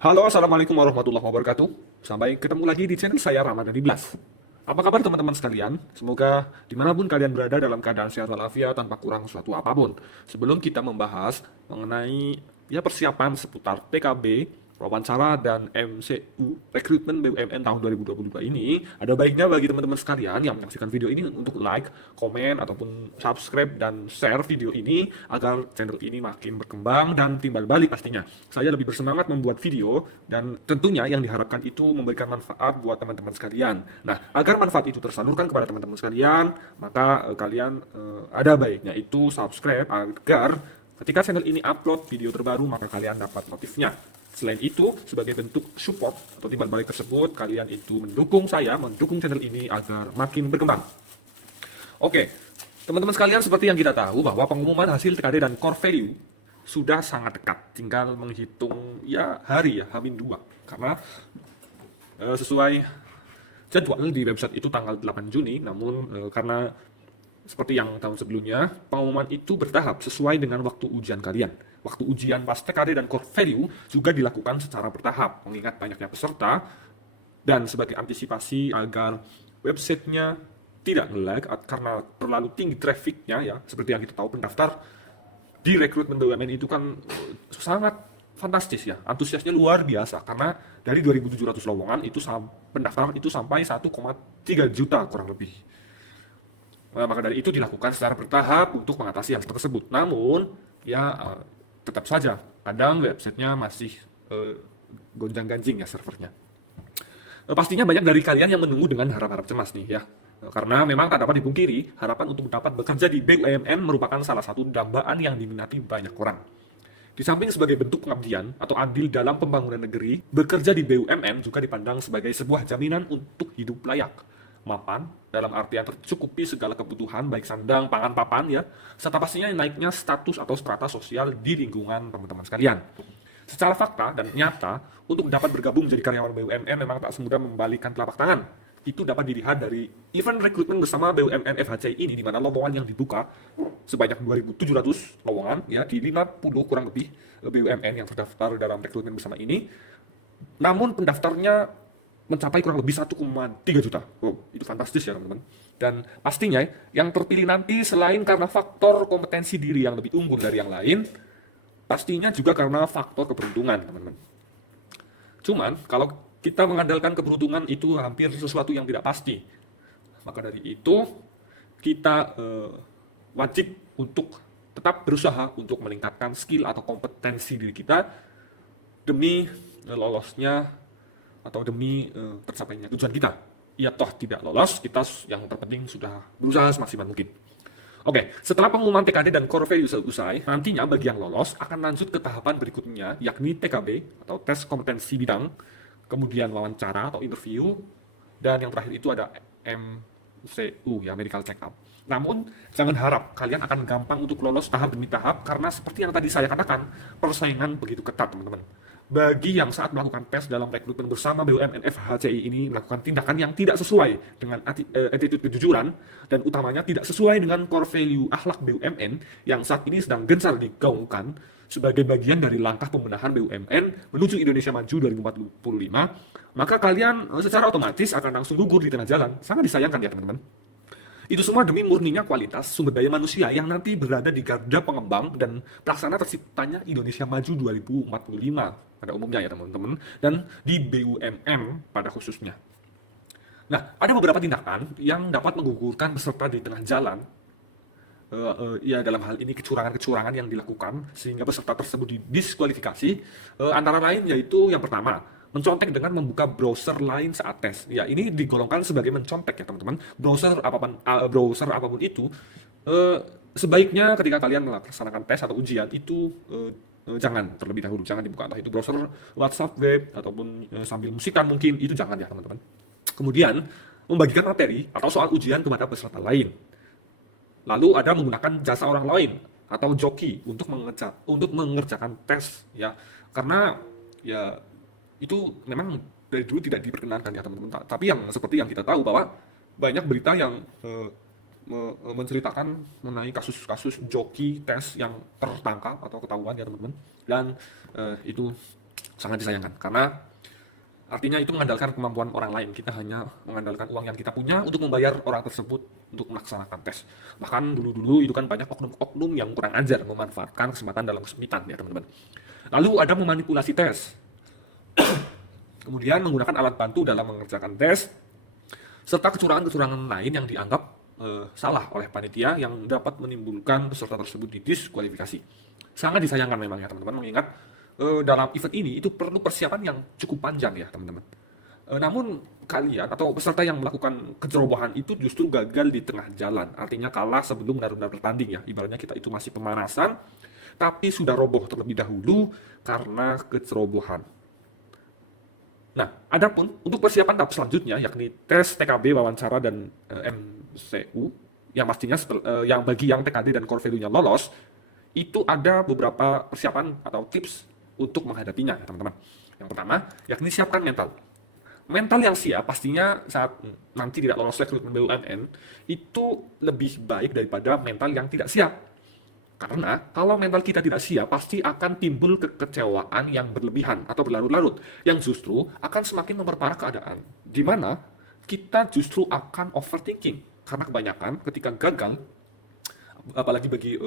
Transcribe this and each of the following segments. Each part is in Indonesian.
Halo, Assalamualaikum warahmatullahi wabarakatuh. Sampai ketemu lagi di channel saya Ramadhani Blas. Apa kabar teman-teman sekalian? Semoga dimanapun kalian berada dalam keadaan sehat walafiat tanpa kurang suatu apapun. Sebelum kita membahas mengenai persiapan seputar PKB, wawancara dan MCU rekrutmen BUMN tahun 2022 ini, ada baiknya bagi teman-teman sekalian yang menyaksikan video ini untuk like, komen ataupun subscribe dan share video ini agar channel ini makin berkembang dan timbal balik pastinya. Saya lebih bersemangat membuat video dan tentunya yang diharapkan itu memberikan manfaat buat teman-teman sekalian. Nah, agar manfaat itu tersalurkan kepada teman-teman sekalian, maka kalian ada baiknya itu subscribe agar ketika channel ini upload video terbaru maka kalian dapat notifnya. Selain itu, sebagai bentuk support atau timbal balik tersebut, kalian itu mendukung saya, mendukung channel ini agar makin berkembang. Oke, teman-teman sekalian, seperti yang kita tahu bahwa pengumuman hasil TKD dan core value sudah sangat dekat, tinggal menghitung hari H-2. Karena sesuai jadwal di website itu tanggal 8 Juni, namun karena seperti yang tahun sebelumnya, pengumuman itu bertahap sesuai dengan waktu ujian kalian. Waktu ujian pas TKD dan core value juga dilakukan secara bertahap, mengingat banyaknya peserta, dan sebagai antisipasi agar websitenya tidak nge-lag karena terlalu tinggi trafficnya ya, seperti yang kita tahu pendaftar di rekrutmen BUMN itu kan sangat fantastis ya, antusiasnya luar biasa karena dari 2.700 lowongan itu pendaftaran itu sampai 1,3 juta kurang lebih. Maka dari itu dilakukan secara bertahap untuk mengatasi hal tersebut. Namun, tetap saja kadang websitenya masih gonjang-ganjing ya servernya. Pastinya banyak dari kalian yang menunggu dengan harap-harap cemas nih ya. Karena memang tak dapat dipungkiri, harapan untuk dapat bekerja di BUMN merupakan salah satu dambaan yang diminati banyak orang. Di samping sebagai bentuk pengabdian atau andil dalam pembangunan negeri, bekerja di BUMN juga dipandang sebagai sebuah jaminan untuk hidup layak, mapan, dalam artian tercukupi segala kebutuhan baik sandang, pangan, papan ya, serta pastinya naiknya status atau strata sosial di lingkungan teman-teman sekalian. Secara fakta dan nyata, untuk dapat bergabung menjadi karyawan BUMN memang tak semudah membalikan telapak tangan. Itu dapat dilihat dari event rekrutmen bersama BUMN FHC ini, di mana lowongan yang dibuka sebanyak 2.700 lowongan ya di 50 kurang lebih BUMN yang terdaftar dalam rekrutmen bersama ini. Namun pendaftarnya mencapai kurang lebih 1,3 juta. Oh, itu fantastis ya teman-teman. Dan pastinya yang terpilih nanti selain karena faktor kompetensi diri yang lebih unggul dari yang lain, pastinya juga karena faktor keberuntungan teman-teman. Cuman kalau kita mengandalkan keberuntungan itu hampir sesuatu yang tidak pasti. Maka dari itu kita wajib untuk tetap berusaha untuk meningkatkan skill atau kompetensi diri kita demi lolosnya atau demi tercapainya tujuan kita. Ya toh tidak lolos, kita yang terpenting sudah berusaha semaksimal mungkin. Oke, setelah pengumuman TKD dan core value selesai, nantinya bagi yang lolos akan lanjut ke tahapan berikutnya, yakni TKB atau tes kompetensi bidang, kemudian wawancara atau interview, dan yang terakhir itu ada MCU ya, medical check up. Namun, jangan harap kalian akan gampang untuk lolos tahap demi tahap karena seperti yang tadi saya katakan, persaingan begitu ketat, teman-teman. Bagi yang saat melakukan tes dalam rekrutmen bersama BUMN FHCI ini melakukan tindakan yang tidak sesuai dengan attitude kejujuran dan utamanya tidak sesuai dengan core value akhlak BUMN yang saat ini sedang gencar digaungkan sebagai bagian dari langkah pembenahan BUMN menuju Indonesia Maju 2045, maka kalian secara otomatis akan langsung gugur di tengah jalan. Sangat disayangkan ya teman-teman. Itu semua demi murninya kualitas sumber daya manusia yang nanti berada di garda pengembang dan pelaksana terciptanya Indonesia Maju 2045 pada umumnya ya teman-teman, dan di BUMN pada khususnya. Nah, ada beberapa tindakan yang dapat menggugurkan peserta di tengah jalan. Ya dalam hal ini kecurangan-kecurangan yang dilakukan sehingga peserta tersebut didiskualifikasi, antara lain yaitu yang pertama, mencontek dengan membuka browser lain saat tes. Ya, ini digolongkan sebagai mencontek ya teman-teman. Browser apapun itu, sebaiknya ketika kalian melaksanakan tes atau ujian itu jangan terlebih dahulu, jangan dibuka, entah itu browser WhatsApp web ataupun sambil musikan mungkin, itu jangan ya teman-teman. Kemudian membagikan materi atau soal ujian kepada peserta lain. Lalu ada menggunakan jasa orang lain atau joki untuk mengerjakan tes ya, karena ya itu memang dari dulu tidak diperkenankan ya teman-teman. Tapi yang seperti yang kita tahu bahwa banyak berita yang menceritakan mengenai kasus-kasus joki tes yang tertangkap atau ketahuan ya teman-teman, dan itu Sangat disayangkan, karena artinya itu mengandalkan kemampuan orang lain. Kita hanya mengandalkan uang yang kita punya untuk membayar orang tersebut untuk melaksanakan tes. Bahkan dulu-dulu itu kan banyak oknum-oknum yang kurang ajar memanfaatkan kesempatan dalam kesempitan ya teman-teman. Lalu ada memanipulasi tes. Kemudian menggunakan alat bantu dalam mengerjakan tes, serta kecurangan-kecurangan lain yang dianggap salah oleh panitia yang dapat menimbulkan peserta tersebut didiskualifikasi. Sangat disayangkan memang ya teman-teman, mengingat dalam event ini itu perlu persiapan yang cukup panjang ya teman-teman. Namun kalian atau peserta yang melakukan kecerobohan itu justru gagal di tengah jalan, artinya kalah sebelum benar-benar bertanding ya. Ibaratnya kita itu masih pemanasan, tapi sudah roboh terlebih dahulu karena kecerobohan. Nah, adapun untuk persiapan tahap selanjutnya, yakni tes TKB, wawancara, dan MCU, yang pastinya yang bagi yang TKD dan core value-nya lolos, itu ada beberapa persiapan atau tips untuk menghadapinya, ya, teman-teman. Yang pertama, yakni siapkan mental. Mental yang siap pastinya saat nanti tidak lolos rekrutmen BUMN, itu lebih baik daripada mental yang tidak siap. Karena kalau mental kita tidak siap, pasti akan timbul kekecewaan yang berlebihan atau berlarut-larut, yang justru akan semakin memperparah keadaan, di mana kita justru akan overthinking. Karena kebanyakan ketika gagal, apalagi bagi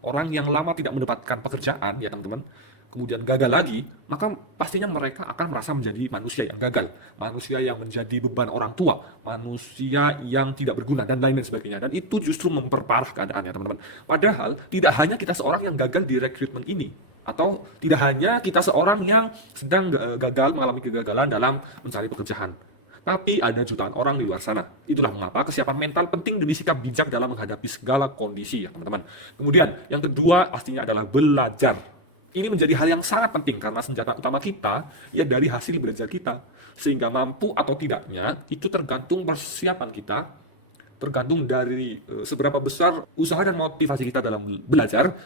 orang yang lama tidak mendapatkan pekerjaan, ya teman-teman, kemudian gagal lagi, maka pastinya mereka akan merasa menjadi manusia yang gagal, manusia yang menjadi beban orang tua, manusia yang tidak berguna, dan lain sebagainya. Dan itu justru memperparah keadaannya, teman-teman. Padahal tidak hanya kita seorang yang gagal di rekrutmen ini, atau tidak hanya kita seorang yang sedang gagal mengalami kegagalan dalam mencari pekerjaan, tapi ada jutaan orang di luar sana. Itulah mengapa kesiapan mental penting dan sikap bijak dalam menghadapi segala kondisi ya teman-teman. Kemudian yang kedua pastinya adalah belajar. Ini menjadi hal yang sangat penting karena senjata utama kita ya dari hasil belajar kita. Sehingga mampu atau tidaknya itu tergantung persiapan kita, tergantung dari seberapa besar usaha dan motivasi kita dalam belajar,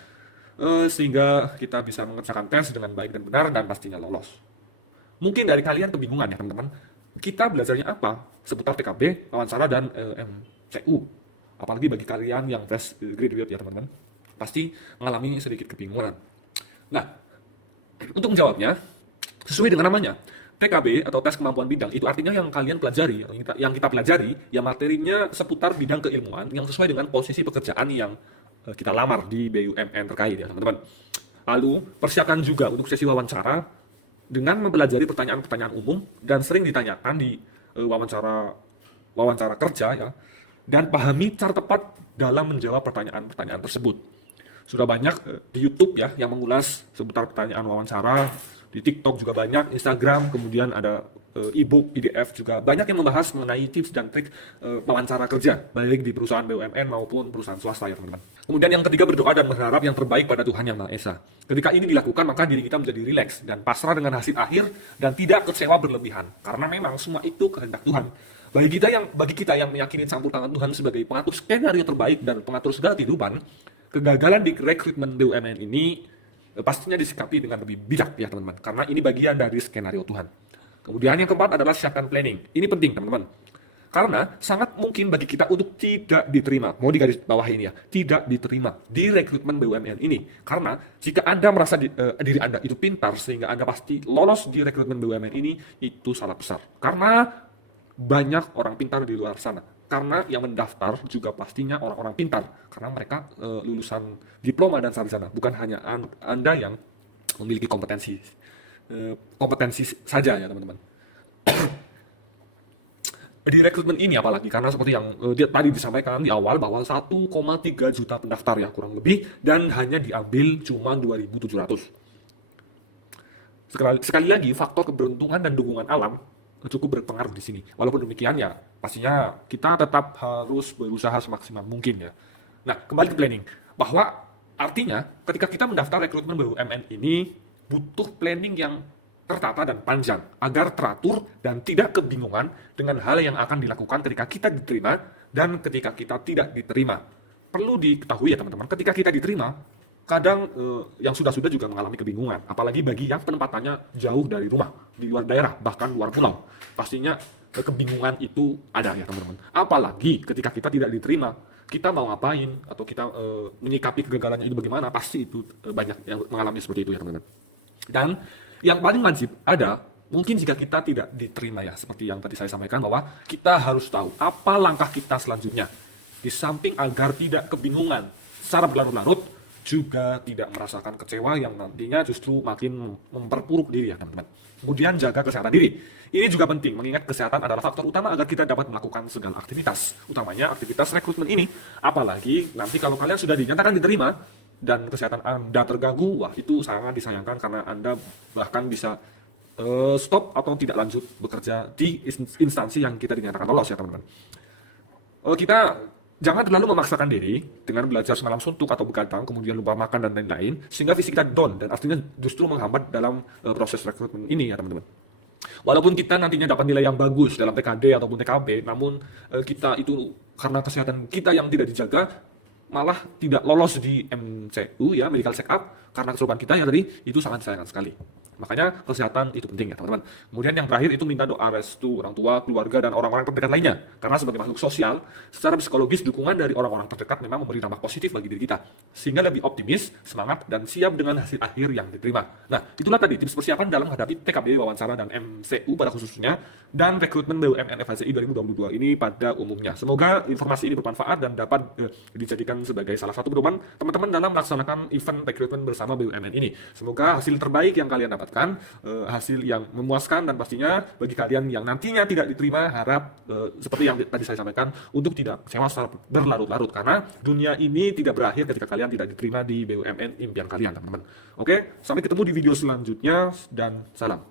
sehingga kita bisa mengerjakan tes dengan baik dan benar dan pastinya lolos. Mungkin dari kalian kebingungan ya teman-teman, kita belajarnya apa seputar TKB, wawancara, dan MCU. Apalagi bagi kalian yang tes graduate ya teman-teman, pasti mengalami sedikit kebingungan. Nah, untuk menjawabnya, sesuai dengan namanya, TKB atau tes kemampuan bidang, itu artinya yang kalian pelajari, yang kita pelajari, ya materinya seputar bidang keilmuan yang sesuai dengan posisi pekerjaan yang kita lamar di BUMN terkait ya teman-teman. Lalu, persiapkan juga untuk sesi wawancara dengan mempelajari pertanyaan-pertanyaan umum dan sering ditanyakan di wawancara kerja ya, dan pahami cara tepat dalam menjawab pertanyaan-pertanyaan tersebut. Sudah banyak di YouTube ya yang mengulas seputar pertanyaan wawancara, di TikTok juga banyak, Instagram, kemudian ada e-book, PDF juga banyak yang membahas mengenai tips dan trik wawancara kerja, baik di perusahaan BUMN maupun perusahaan swasta ya teman-teman. Kemudian yang ketiga, berdoa dan berharap yang terbaik pada Tuhan Yang Maha Esa. Ketika ini dilakukan, maka diri kita menjadi rileks dan pasrah dengan hasil akhir dan tidak kecewa berlebihan, karena memang semua itu kehendak Tuhan. Bagi kita yang meyakini campur tangan Tuhan sebagai pengatur skenario terbaik dan pengatur segala kehidupan, kegagalan di rekrutmen BUMN ini pastinya disikapi dengan lebih bijak ya teman-teman, karena ini bagian dari skenario Tuhan. Kemudian yang keempat adalah siapkan planning. Ini penting teman-teman, karena sangat mungkin bagi kita untuk tidak diterima, mau digaris bawah ini ya, tidak diterima di rekrutmen BUMN ini. Karena jika Anda merasa diri Anda itu pintar sehingga Anda pasti lolos di rekrutmen BUMN ini, itu salah besar. Karena banyak orang pintar di luar sana. Karena yang mendaftar juga pastinya orang-orang pintar, karena mereka lulusan diploma dan sarjana, bukan hanya Anda yang memiliki kompetensi saja ya teman-teman. Di rekrutmen ini apalagi, karena seperti yang tadi disampaikan di awal bahwa 1,3 juta pendaftar ya kurang lebih, dan hanya diambil cuma 2.700. Sekali lagi, faktor keberuntungan dan dukungan alam cukup berpengaruh di sini. Walaupun demikian ya, pastinya kita tetap harus berusaha semaksimal mungkin ya. Nah, kembali ke planning. Bahwa artinya ketika kita mendaftar rekrutmen BUMN ini butuh planning yang tertata dan panjang agar teratur dan tidak kebingungan dengan hal yang akan dilakukan ketika kita diterima dan ketika kita tidak diterima. Perlu diketahui ya teman-teman, ketika kita diterima, kadang yang sudah-sudah juga mengalami kebingungan, apalagi bagi yang penempatannya jauh dari rumah, di luar daerah, bahkan luar pulau. Pastinya kebingungan itu ada ya teman-teman. Apalagi ketika kita tidak diterima, kita mau ngapain, atau kita menyikapi kegagalannya itu bagaimana, pasti itu banyak yang mengalami seperti itu ya teman-teman. Dan Yang paling wajib ada, mungkin jika kita tidak diterima ya, seperti yang tadi saya sampaikan bahwa kita harus tahu apa langkah kita selanjutnya. Di samping agar tidak kebingungan secara berlarut-larut, juga tidak merasakan kecewa yang nantinya justru makin memperburuk diri ya teman-teman. Kemudian jaga kesehatan diri. Ini juga penting, mengingat kesehatan adalah faktor utama agar kita dapat melakukan segala aktivitas, utamanya aktivitas rekrutmen ini. Apalagi nanti kalau kalian sudah dinyatakan diterima, dan kesehatan Anda terganggu, wah itu sangat disayangkan karena Anda bahkan bisa stop atau tidak lanjut bekerja di instansi yang kita dinyatakan lolos ya teman-teman. Kita jangan terlalu memaksakan diri dengan belajar semalam suntuk atau begadang, kemudian lupa makan dan lain-lain, sehingga fisik kita down dan artinya justru menghambat dalam proses rekrutmen ini ya teman-teman. Walaupun kita nantinya dapat nilai yang bagus dalam TKD ataupun TKB, namun kita itu karena kesehatan kita yang tidak dijaga, malah tidak lolos di MCU ya, medical check up, karena kesurupan kita yang tadi itu sangat disayangkan sekali. Makanya kesehatan itu penting ya teman-teman. Kemudian yang terakhir itu minta doa restu orang tua, keluarga, dan orang-orang terdekat lainnya. Karena sebagai makhluk sosial, secara psikologis dukungan dari orang-orang terdekat memang memberi dampak positif bagi diri kita. Sehingga lebih optimis, semangat, dan siap dengan hasil akhir yang diterima. Nah, itulah tadi tips persiapan dalam menghadapi TKB, wawancara, dan MCU pada khususnya, dan rekrutmen BUMN FHCI 2022 ini pada umumnya. Semoga informasi ini bermanfaat dan dapat dijadikan sebagai salah satu pedoman teman-teman dalam melaksanakan event rekrutmen bersama BUMN ini. Semoga hasil terbaik yang kalian dapat hasil yang memuaskan, dan pastinya bagi kalian yang nantinya tidak diterima, harap seperti yang tadi saya sampaikan untuk tidak kecewa secara berlarut-larut, karena dunia ini tidak berakhir ketika kalian tidak diterima di BUMN impian kalian teman-teman. Oke, sampai ketemu di video selanjutnya dan salam.